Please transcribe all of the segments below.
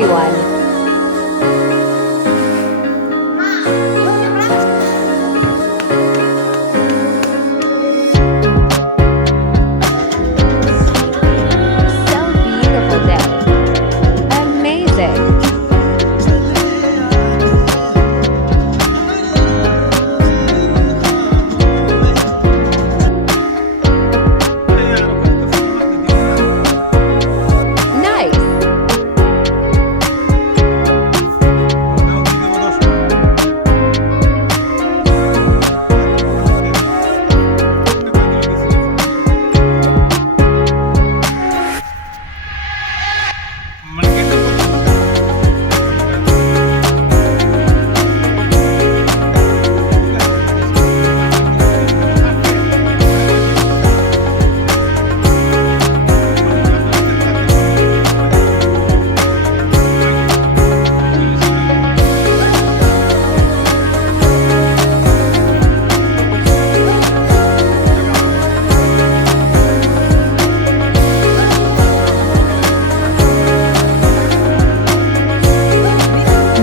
everyone. So beautiful day. Amazing. Nice.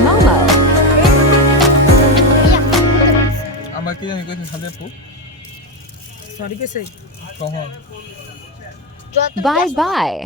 Momo. আমার কি জানি কইছেন সাদে আপু সরি কে সেই কখন Bye bye.